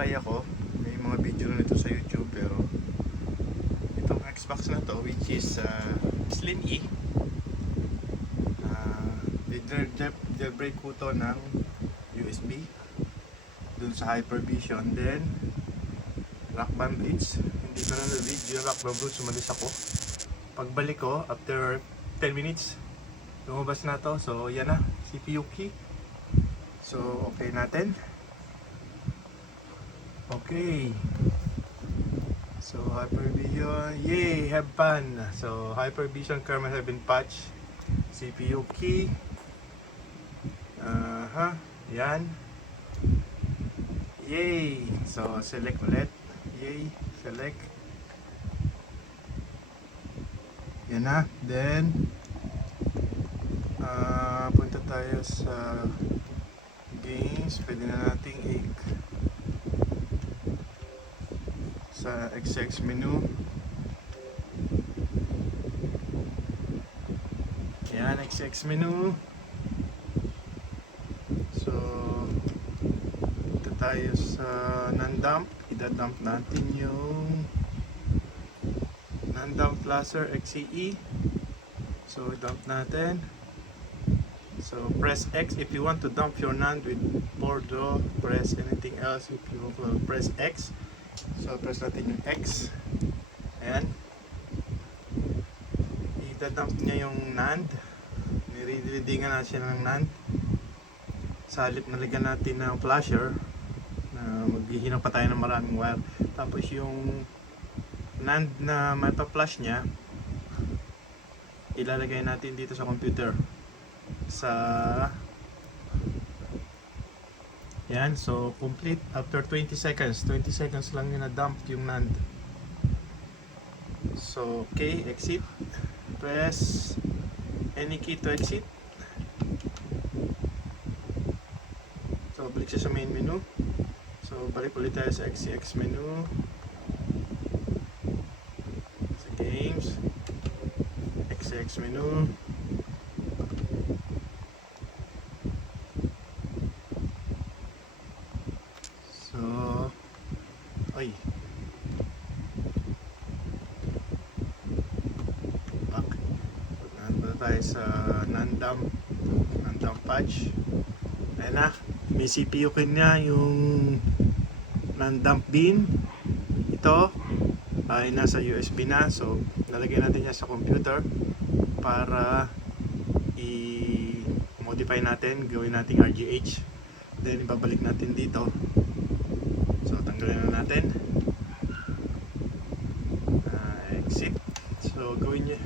nagtatry ako. May mga video na nito sa YouTube, pero itong Xbox na to, which is Slim E, jailbreak ko to ng USB dun sa Hypervision. Then Rock Band Blitz, hindi ko na na-video yung Rock Band Blitz, umalis ako. Pagbalik ko after 10 minutes, lumabas na to. So yan na, CPU key. So okay natin. Okay, so Hypervision, yay, have fun. So Hypervision kernel have been patched. CPU key, yan, yay. So select ulit, yay, select, yan na. Then punta tayo sa games. Pwede na nating sa XX menu. Yan, XX menu. So ito tayo sa non-dump. Idadump natin yung non-dump flasher XCE. So dump natin. So press X if you want to dump your NAND with Bordeaux. Press anything else if you want to press X. So press natin yung X. Ayan. Idadump niya yung NAND. Nire-readingan na siya ng NAND. Sa halip nalagyan natin ng flasher na maghihinang pa tayo ng maraming wire. Tapos yung NAND na mapa-flash niya, ilalagay natin dito sa computer. Yan, so complete after 20 seconds. 20 seconds lang yun na-dump yung NAND. So, okay, exit. Press any key to exit. So, balik siya sa main menu. So, balik ulit tayo sa XCX menu. Sa games. XCX menu. Ay. Back. Nandun tayo sa non-dump patch. Ayan na. May CPU kanya yung non-dump bin. Ito ay nasa USB na. So lalagay natin niya sa computer para i-modify natin. Gawin natin RGH. Then ibabalik natin dito. So tanggalin na natin. Exit. So gawin niya.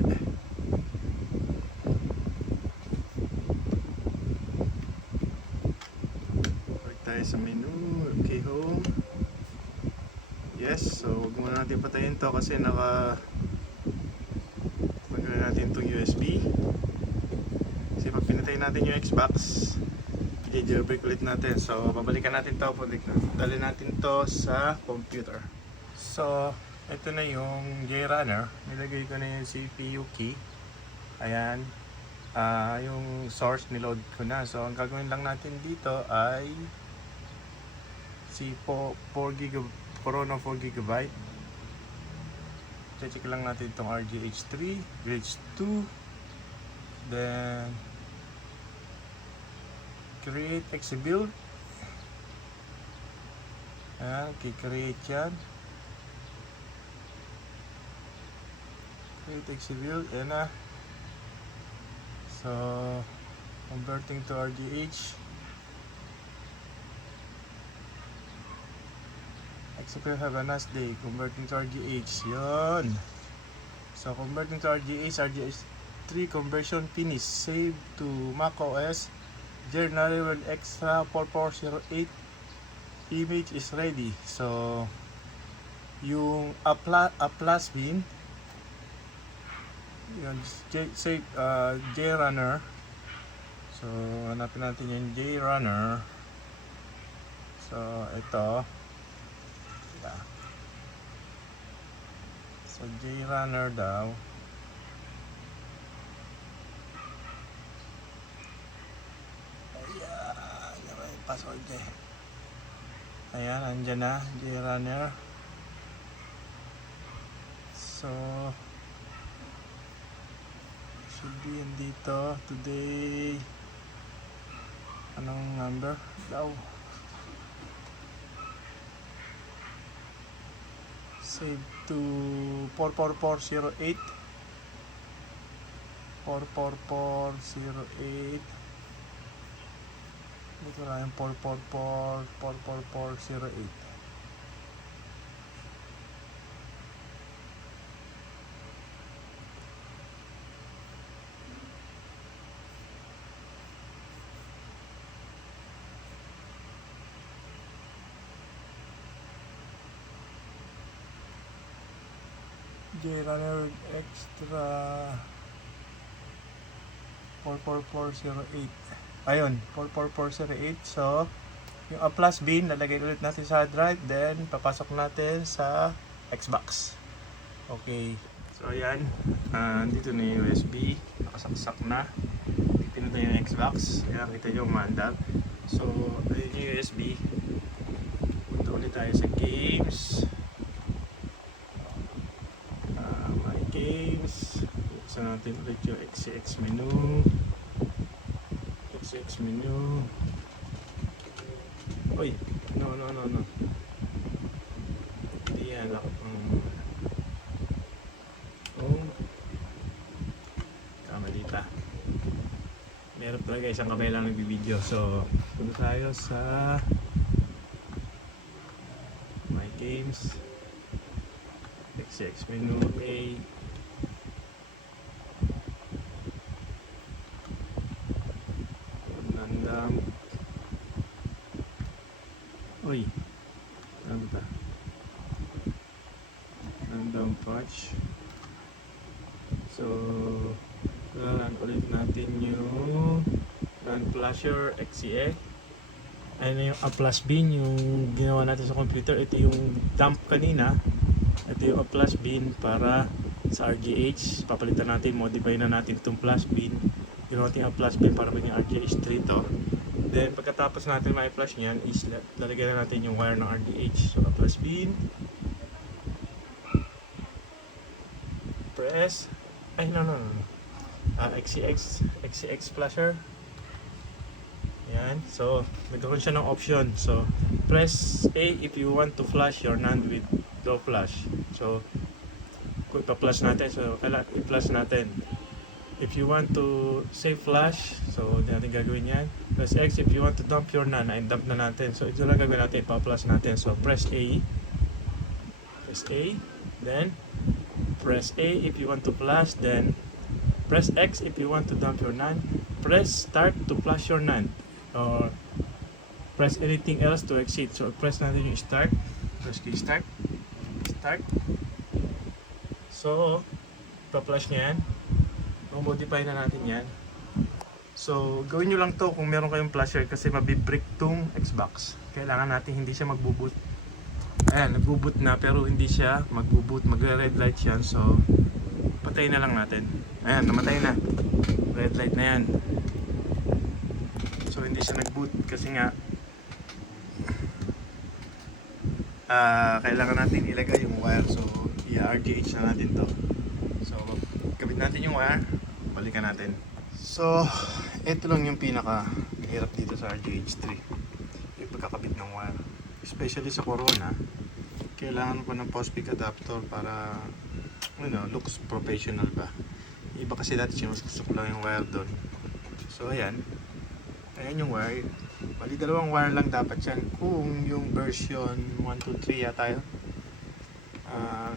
Balik tayo sa menu. Okay, home. Yes. So huwag muna natin patayin to kasi tanggalin natin itong USB. Kasi pag pinatay natin yung Xbox, i-jailbreak ulit natin. So babalikan natin to, dali natin to sa computer. So ito na yung JRunner. Nilagay ko na yung CPU key. Ayan, yung source niload ko na. So ang gagawin lang natin dito ay si Corona 4GB. Check lang natin itong RGH3, RGH2, then create exbuild. Ayan, kikreate yan. Create exbuild, ayan na. So converting to RGH. Execute, have a nice day. Converting to RGH, yun. So converting to RGH, RGH3 conversion finish. Save to macOS Journal with extra 4408 image is ready. So yung plus bin, yung JRunner. So hanapin natin yung JRunner. So ito. So JRunner daw. Ayan, may password niya. Ayan, andyan na, J-Runner. So, should be dito today. Anong number daw? Save to 44408. 44408. Dito lang yung 44408. J-Runner extra 44408. Ayun, 44408. So, yung A plus bin, lalagay ulit natin sa drive. Then, papasok natin sa Xbox. Okay. So, ayan. Dito na yung USB. Nakasaksak na. Dito na yung Xbox. Ayan, kita yung mandal. So, ayun yung USB. Punta ulit tayo sa games. My games. Buksan natin ulit yung XCX menu. XCX menu. Uy, no. Hindi yan. Kamalita. Meron talaga isang kamay lang nagbibideo. So, punta tayo sa My Games. XCX menu. A. Nandang. Uy, ano ba? Nandang patch. So, run ulit natin yung Run Flasher XCA. Ayun yung A plus bin, yung ginawa natin sa computer. Ito yung dump kanina. Ito yung A plus bin para sa RGH. Papalitan natin, modify na natin itong plus bin. Ginawa natin A plus bin para maging RGH 3 to. Then pagkatapos natin ma-flash niyan, is lalagyan na natin yung wire ng RGH. So A plus bin. Press. Ay, no. XCX flasher. Yan. So, nagkaroon siya ng option. So, press A if you want to flash your NAND with low flash. So, kung ipa-flash natin, so kailangan i-flash natin. If you want to save flash, so hindi natin gagawin yan. Press X if you want to dump your NAND, ay dump na natin. So, ito lang gagawin natin, ipa-flash natin. So, press A. Press A. Then, press A if you want to flash. Then, press X if you want to dump your NAND. Press start to flash your NAND. Or press anything else to exit. So, press natin yung start. Press key start. Start. So, pa-flash niya yan. Modify na natin yan. So, gawin nyo lang to kung meron kayong flasher kasi mabibreak tong Xbox. Kailangan natin hindi siya magbo-boot. Ayan, nagbo-boot na pero hindi siya magbo-boot. Magre-red light yan. So, patayin na lang natin. Ayan, namatay na. Red light na yan. So, hindi siya nag-boot kasi nga kailangan natin ilagay yung wire. So, i-RGH na natin to. So, kabit natin yung wire. Balikan natin. So, ito lang yung pinaka hirap dito sa RGH 3. Yung pagkakabit ng wire. Especially sa Corona, kailangan pa ng post-pick adapter para looks professional ba. Iba kasi dati sinususok lang yung wire doon. So, ayan yung wire. Bali, dalawang wire lang dapat yan kung yung version 123 yata yun.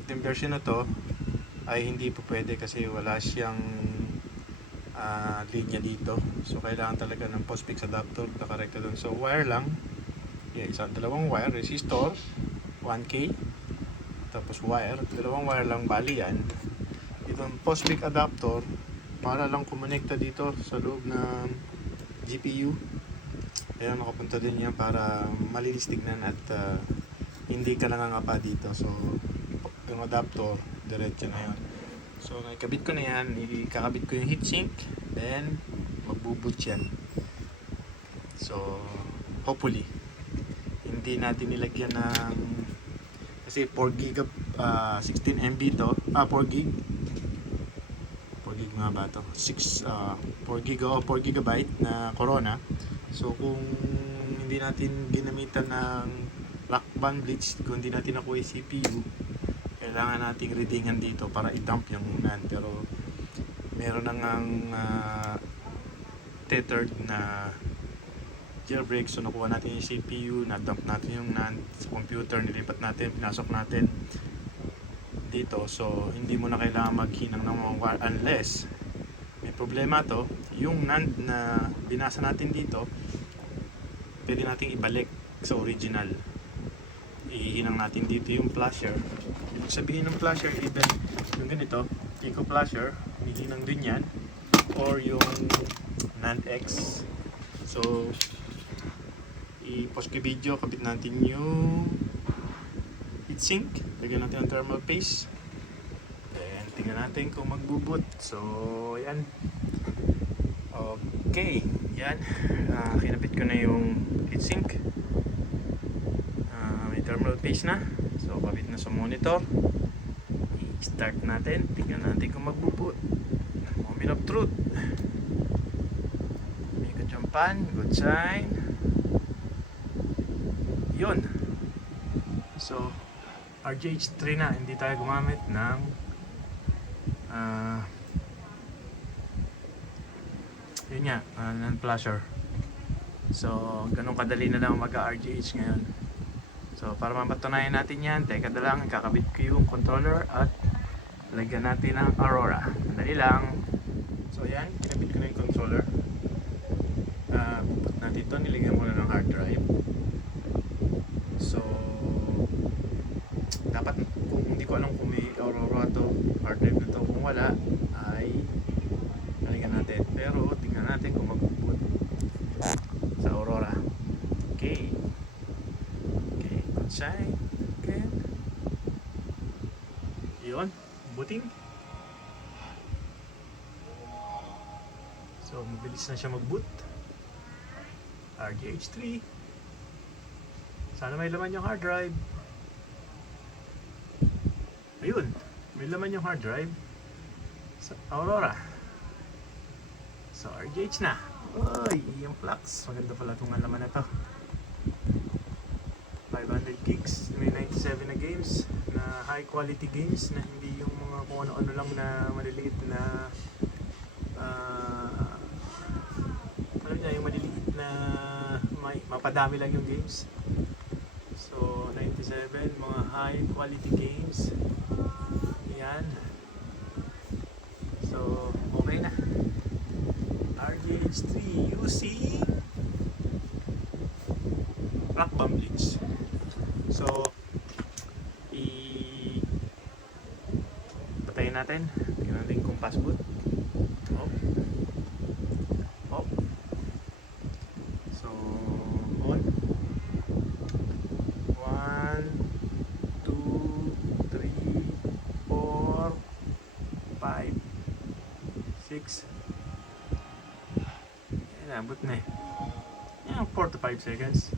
Yung version na to ay hindi po pwede kasi wala siyang linya dito. So, kailangan talaga ng post-fix adapter nakarekta doon. So, wire lang. Dalawang wire, resistor 1K, tapos wire, dalawang wire lang, bali yan. Itong post-fix adapter para lang kumonekta dito sa loob ng GPU. Kaya nakapunta din yan para malinis tignan at hindi ka nangangapa dito. So, yung adapter, diretso na yun. So, nakikabit ko na yan, ikakabit ko yung heatsink, then magbuboot yan. So, hopefully hindi natin nilagyan ng, kasi 4 gig 16 MB to, 4 gig 4 gig nga ba to, 4 gig o 4 gigabyte na Corona. So kung hindi natin ginamitan ng lock band blitz, kung hindi natin nakuha yung CPU, kailangan nating readingan dito para i-dump yung NAND. Pero meron na ngang tethered na jailbreak, so nakuha natin yung CPU, na-dump natin yung NAND sa computer, nilipat natin, pinasok natin dito. So hindi mo na kailangan maghinang ng mga wire unless may problema to, yung NAND na binasa natin dito pwede nating ibalik sa original. Ihinang natin dito yung flasher. Ibig sabihin ng flasher, even yung ganito, Pico flasher, hihinang din yan, or yung NAND X. So i-pause ko video, kabit natin yung heatsink, lagyan natin ang thermal paste, then tingnan natin kung magbuboot. So yan, okay, yan, kinabit ko na yung heatsink, may thermal paste na, so kabit na sa monitor. I-start natin, tingnan natin kung magbuboot. Moment of truth, may kachampan, good sign. Yun. So RGH3 na, hindi tayo gumamit ng yun nga, NAND flasher. So ganun kadali na lang mag-RGH ngayon. So para mapatunayan natin yan, teka na lang, kakabit ko yung controller at lagyan natin ng Aurora. Madali lang. So yan, kinabit ko na yung controller. Puput natin ito, nilagyan mo na ng hard drive. So dapat, kung hindi ko alam kung may Aurora to, hard drive na to, kung wala ay nalagyan natin. Pero tingnan natin kung mag-boot sa Aurora. Okay, good sign. Okay, yun, booting. So mabilis na siya mag-boot. RGH3, sana may laman yung hard drive. Ayun, may laman yung hard drive sa Aurora. So RGH na. Uy, yung flux, maganda pala itong laman na to. 500 gigs, may 97 na games, na high quality games, na hindi yung mga kung ano-ano lang na maliliit na ano niya, yung maliliit na mapadami lang yung games. So 97, mga high quality games. Yan. So okay na. RGH3 using Rock Band Blitz. So patayin natin. Tingnan natin kung pass boot. Oh. So on. 1, 2, 3, 4, 5, 6. Yan, abot na eh. Yan, 4 to 5 seconds.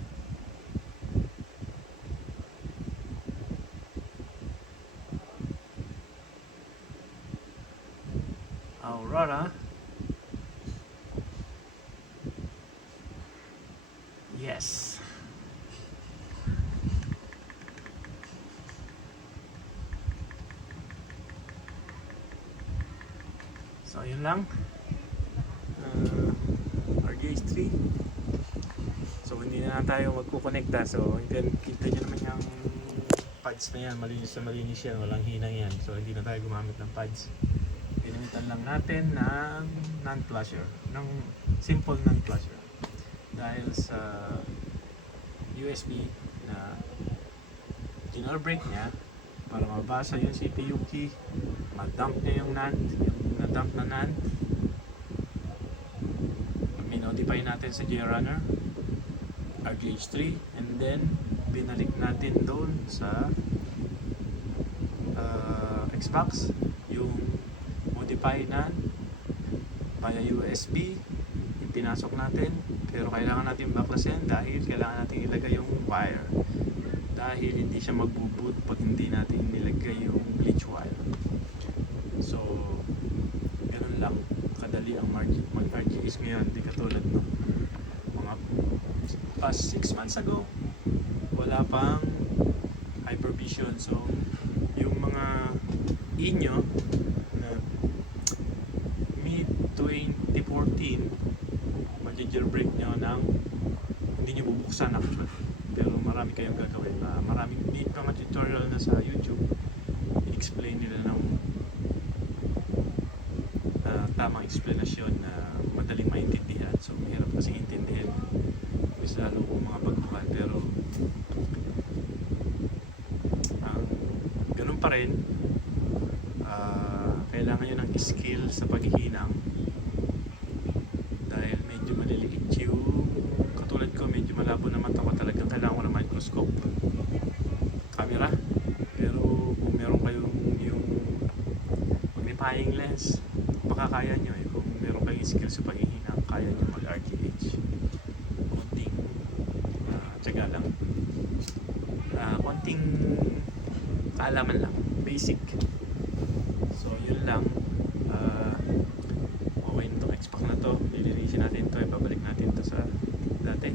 Aurora. Yes. So yun lang. RGH3. So hindi na tayo magkukonekta. So kita nyo naman yung pads na yan. Malinis na malinis yan. Walang hinang yan. So hindi na tayo gumamit ng pads. Ginamitan lang natin ng NAND flasher. Ng simple NAND flasher. Dahil sa USB na jailbreak niya, para mabasa yung CPU key, ma-dump niya yung NAND, yung na-dump na NAND, minodify natin sa JRunner, RGH3, and then binalik natin doon sa Xbox yung modify NAND via USB, pinasok natin, Pero kailangan natin baklasin dahil kailangan natin ilagay yung wire. Dahil hindi siya magbo-boot pag hindi natin nilagay yung bleach wire. So, ganun lang kadali ang mag-RGS ngayon. Hindi katulad no mga past 6 months ago, wala pang hypervision. So, yung mga inyo na mid 2014, mag-jailbreak nyo ng hindi nyo bubuksan actually. Pero marami kayong gagawin. Maraming need mga tutorial na sa YouTube. I-explain nila ng tamang explanation na madaling maintindihan. So, mahirap kasi intindihan. Mas lalo kung mga baguhan. Pero, ganun pa rin. Kailangan nyo ng skill sa paghihinang. Dahil medyo maliliit yung katulad ko, medyo malabo na mata ko. Talagang kailangan ko ng microscope. Camera. Pero kung meron kayong yung magnifying lens, baka kaya nyo eh. Kung meron kayong skill sa paghihinang, kaya nyo mag-RGH. Konting tiyaga lang. Konting kaalaman lang. Basic. So yun lang. Okay na itong X-Pack na to. Lilinisin natin ito. Ibabalik natin ito sa dati.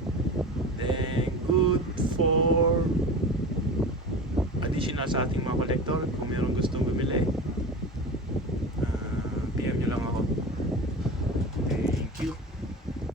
Then good for additional sa ating mga collector. Kung meron gustong bumili,